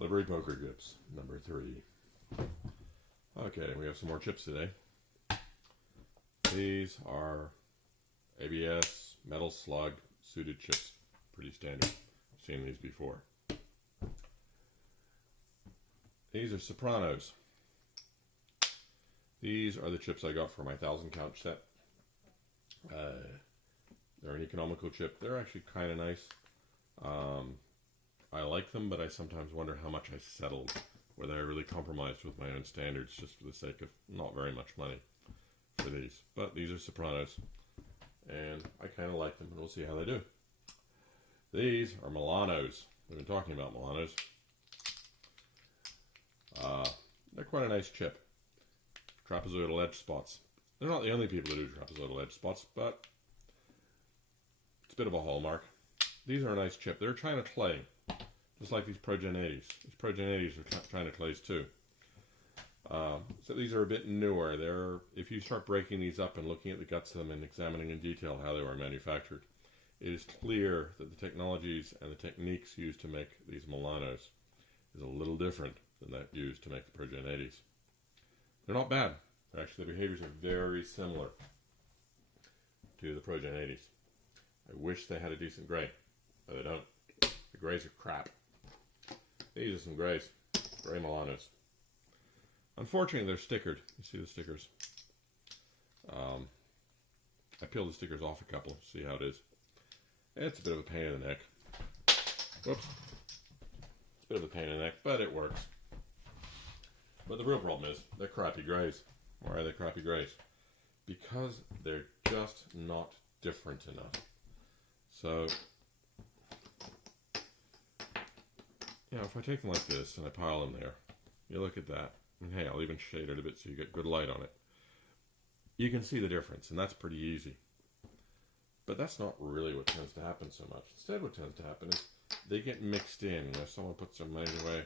Slippery poker chips, number 3. Okay, we have some more chips today. These are ABS metal slug suited chips. Pretty standard. I've seen these before. These are Sopranos. These are the chips I got for my 1,000 count set. They're an economical chip. They're actually kind of nice. I like them, but I sometimes wonder how much I settled, whether I really compromised with my own standards just for the sake of not very much money for these. But these are Sopranos, and I kind of like them, and we'll see how they do. These are Milanos. We've been talking about Milanos. They're quite a nice chip. Trapezoidal edge spots. They're not the only people who do trapezoidal edge spots, but it's a bit of a hallmark. These are a nice chip. They're China clay, just like these Progen 80s. These Progen 80s are China clays too. So these are a bit newer. If you start breaking these up and looking at the guts of them and examining in detail how they were manufactured, it is clear that the technologies and the techniques used to make these Milanos is a little different than that used to make the Progen 80s. They're not bad. Actually, the behaviors are very similar to the Progen 80s. I wish they had a decent gray, but they don't. The grays are crap. These are some grays. Gray Milanos. Unfortunately, they're stickered. You see the stickers. I peeled the stickers off a couple. See how it is. It's a bit of a pain in the neck. Whoops. It's a bit of a pain in the neck, but it works. But the real problem is they're crappy grays. Why are they crappy grays? Because they're just not different enough. So, if I take them like this and I pile them there, you look at that, and hey, I'll even shade it a bit so you get good light on it. You can see the difference, and that's pretty easy. But that's not really what tends to happen so much. Instead, what tends to happen is they get mixed in. Someone puts their money away,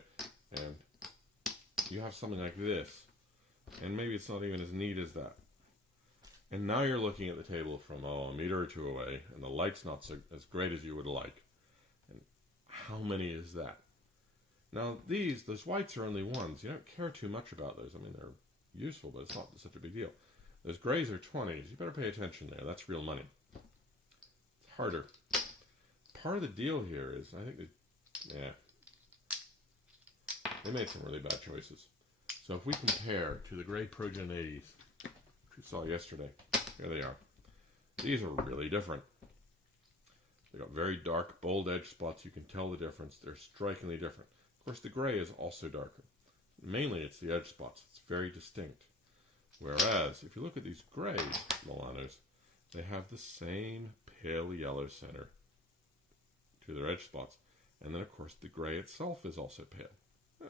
and you have something like this, and maybe it's not even as neat as that. And now you're looking at the table from a meter or two away, and the light's not as great as you would like. And how many is that? Now those whites are only ones. You don't care too much about those. I mean, they're useful, but it's not such a big deal. Those grays are 20s. You better pay attention there. That's real money. It's harder. Part of the deal here is, I think they made some really bad choices. So if we compare to the gray Progen 80s, which we saw yesterday, here they are. These are really different. They got very dark, bold edge spots. You can tell the difference. They're strikingly different. Of course, the gray is also darker. Mainly, it's the edge spots. It's very distinct. Whereas, if you look at these gray Milanos, they have the same pale yellow center to their edge spots. And then, of course, the gray itself is also pale.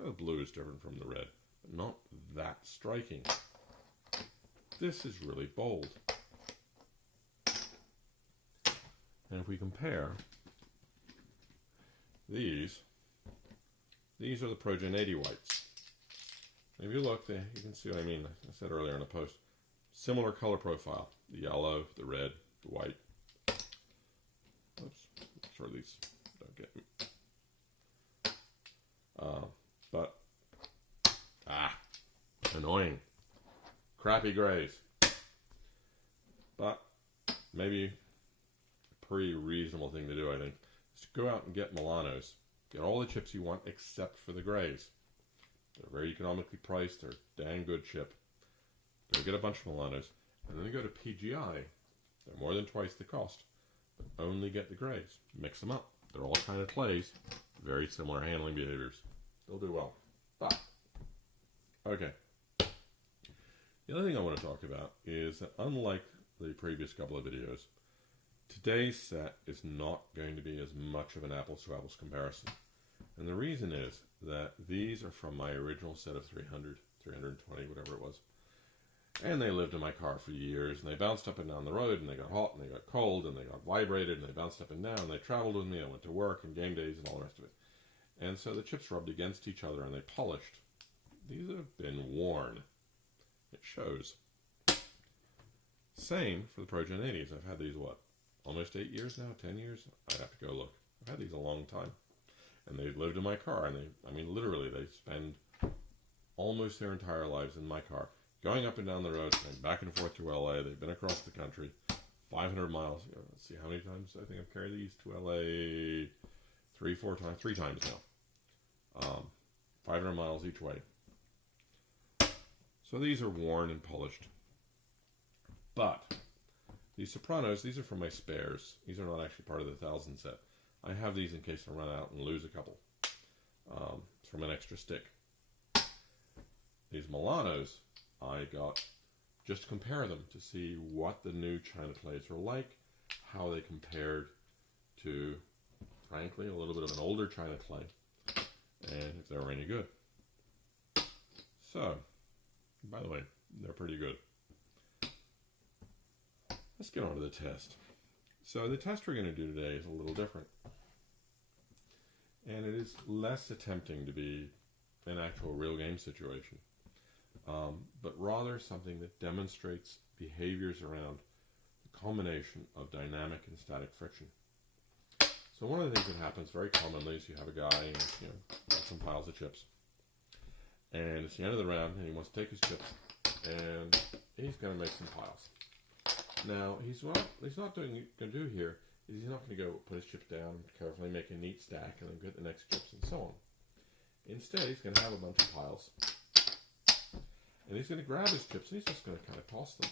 The blue is different from the red, but not that striking. This is really bold. And if we compare these are the Progen 80 whites. If you look, you can see what I mean. I said earlier in a post. Similar color profile. The yellow, the red, the white. Oops. Make sure these don't get me. Annoying. Crappy grays. But maybe a pretty reasonable thing to do, I think, is to go out and get Milanos. Get all the chips you want except for the grays. They're very economically priced. They're a dang good chip. Go get a bunch of Milanos. And then go to PGI. They're more than twice the cost. But only get the grays. Mix them up. They're all kind of clays. Very similar handling behaviors. They'll do well. But, okay. The other thing I want to talk about is that unlike the previous couple of videos, today's set is not going to be as much of an apples to apples comparison. And the reason is that these are from my original set of 300, 320, whatever it was. And they lived in my car for years, and they bounced up and down the road, and they got hot, and they got cold, and they got vibrated, and they bounced up and down, and they traveled with me. I went to work and game days and all the rest of it. And so the chips rubbed against each other, and they polished. These have been worn. It shows. Same for the Progen 80s. I've had these, almost 8 years now? 10 years? I'd have to go look. I've had these a long time. And they lived in my car, and I mean, literally, they spend almost their entire lives in my car, going up and down the road, and back and forth to LA. They've been across the country, 500 miles. Let's see how many times I think I've carried these to LA. Three times now. 500 miles each way. So these are worn and polished. But these Sopranos, these are for my spares. These are not actually part of the 1000 set. I have these in case I run out and lose a couple. It's from an extra stick. These Milanos I got just to compare them to see what the new China clays are like, how they compared to, frankly, a little bit of an older China clay, and if they were any good. So, by the way, they're pretty good. Let's get on to the test. So the test we're going to do today is a little different. And it is less attempting to be an actual real game situation, but rather something that demonstrates behaviors around the combination of dynamic and static friction. So one of the things that happens very commonly is you have a guy and got some piles of chips. And it's the end of the round and he wants to take his chips and he's going to make some piles. Now, he's not going to do here is he's not going to go put his chips down, carefully make a neat stack, and then get the next chips and so on. Instead, he's going to have a bunch of piles. And he's going to grab his chips and he's just going to kind of toss them.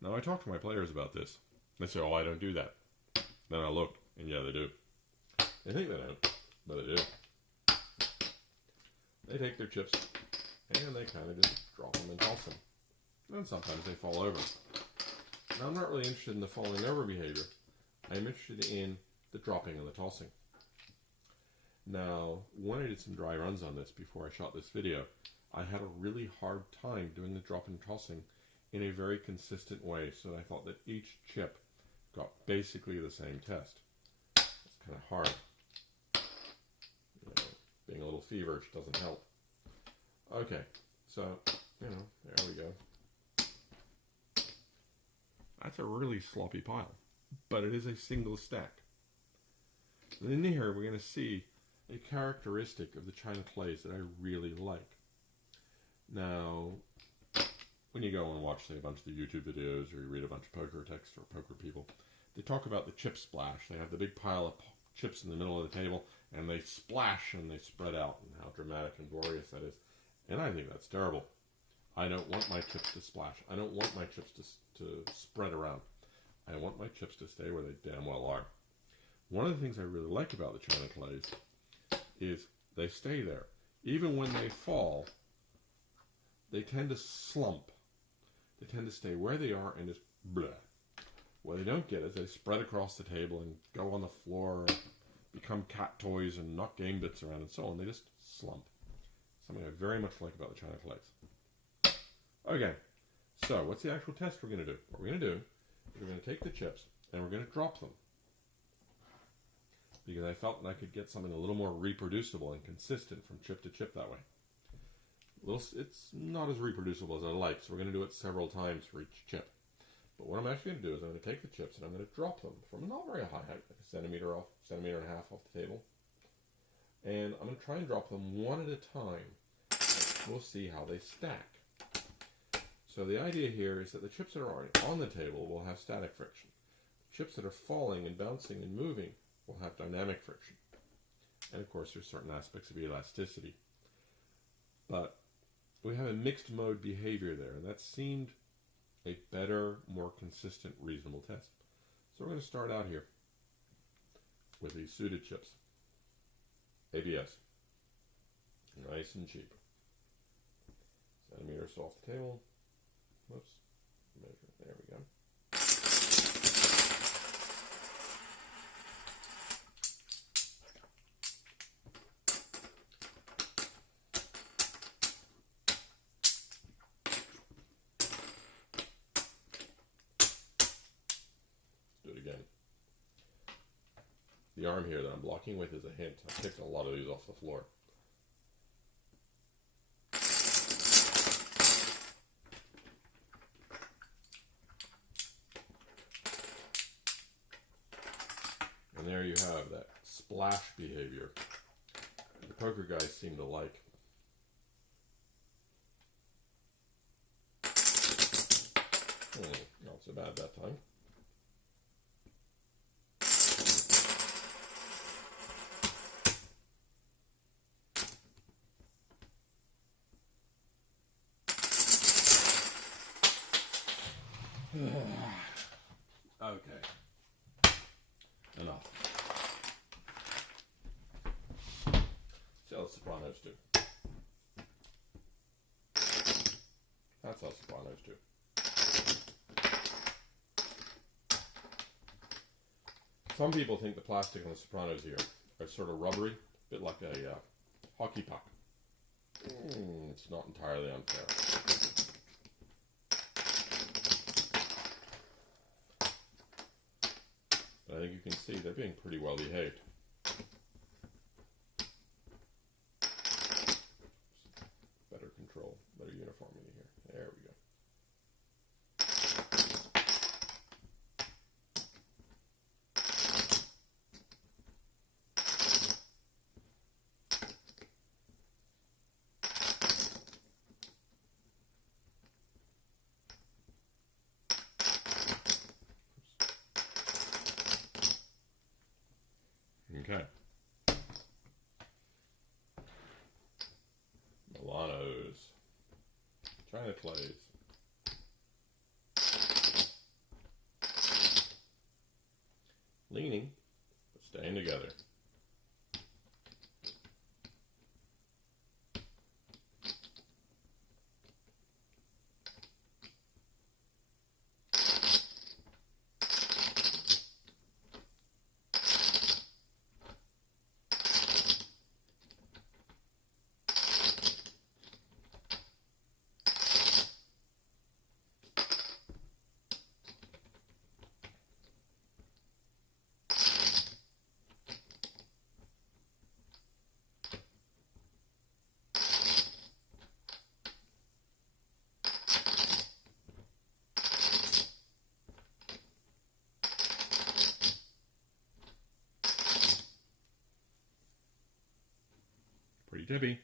Now, I talk to my players about this. They say, oh, I don't do that. Then I look, and yeah, they do. They think they don't, but they do. They take their chips, and they kind of just drop them and toss them. And sometimes they fall over. Now, I'm not really interested in the falling over behavior. I'm interested in the dropping and the tossing. Now, when I did some dry runs on this before I shot this video, I had a really hard time doing the drop and tossing in a very consistent way, so I thought that each chip got basically the same test. It's kind of hard. Being a little feverish doesn't help. Okay, so, there we go. That's a really sloppy pile, but it is a single stack. And in here, we're going to see a characteristic of the China clays that I really like. Now, when you go and watch, say, a bunch of the YouTube videos, or you read a bunch of poker text or poker people, they talk about the chip splash. They have the big pile of chips in the middle of the table, and they splash and they spread out, and how dramatic and glorious that is. And I think that's terrible. I don't want my chips to splash. I don't want my chips to spread around. I want my chips to stay where they damn well are. One of the things I really like about the China clays is they stay there. Even when they fall, they tend to slump. They tend to stay where they are and just blah. What they don't get is they spread across the table and go on the floor and become cat toys and knock game bits around and so on. They just slump. Something I very much like about the China clays. Okay, so what's the actual test we're going to do? What we're going to do is we're going to take the chips and we're going to drop them. Because I felt that I could get something a little more reproducible and consistent from chip to chip that way. It's not as reproducible as I like, so we're going to do it several times for each chip. But what I'm actually going to do is I'm going to take the chips and I'm going to drop them from a not very high height, like a centimeter and a half off the table. And I'm going to try and drop them one at a time. We'll see how they stack. So the idea here is that the chips that are already on the table will have static friction. The chips that are falling and bouncing and moving will have dynamic friction. And of course there's certain aspects of elasticity. But we have a mixed mode behavior there, and that seemed a better, more consistent, reasonable test. So we're going to start out here with these suited chips. ABS. Nice and cheap. Centimeters off the table. Whoops. Measure. There we go. Do it again. The arm here that I'm blocking with is a hint. I picked a lot of these off the floor. have that splash behavior the poker guys seem to like. Not so bad that time. Okay. Enough. See how the Sopranos do. That's how Sopranos do. Some people think the plastic on the Sopranos here are sort of rubbery, a bit like a hockey puck. It's not entirely unfair. But I think you can see they're being pretty well behaved. Better control, better uniformity here. There we go. Okay. Milanos. China clays. Leaning, but staying together. Pretty tippy.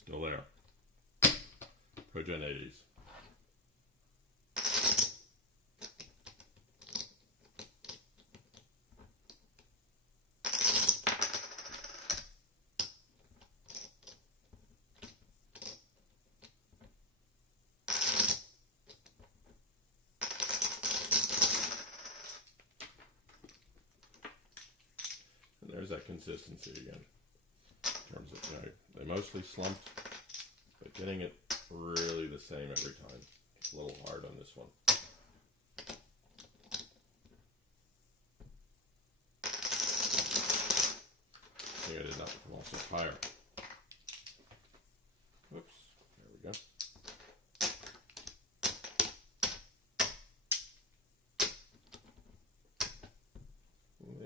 Still there. Pro-Gen 80s. And there's that consistency again. In terms of, they mostly slumped, but getting it really the same every time. It's a little hard on this one. I think I did not come off so higher. Whoops, there we go.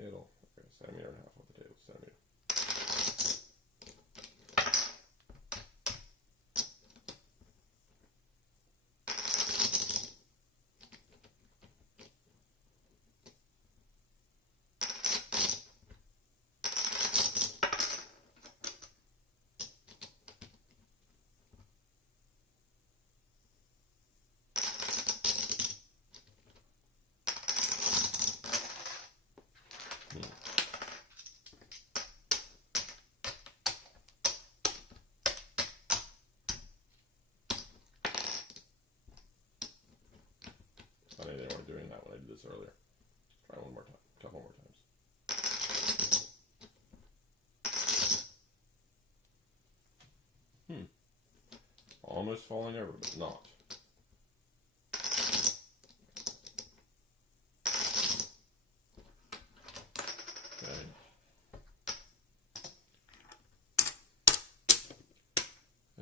Little, okay, centimeter and a half off the table, centimeter. Funny they weren't doing that when I did this earlier. Try one more time, a couple more times. Almost falling over, but not. Okay.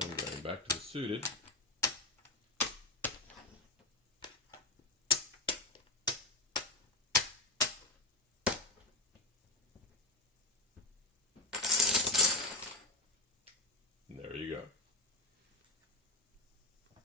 And going back to the suited.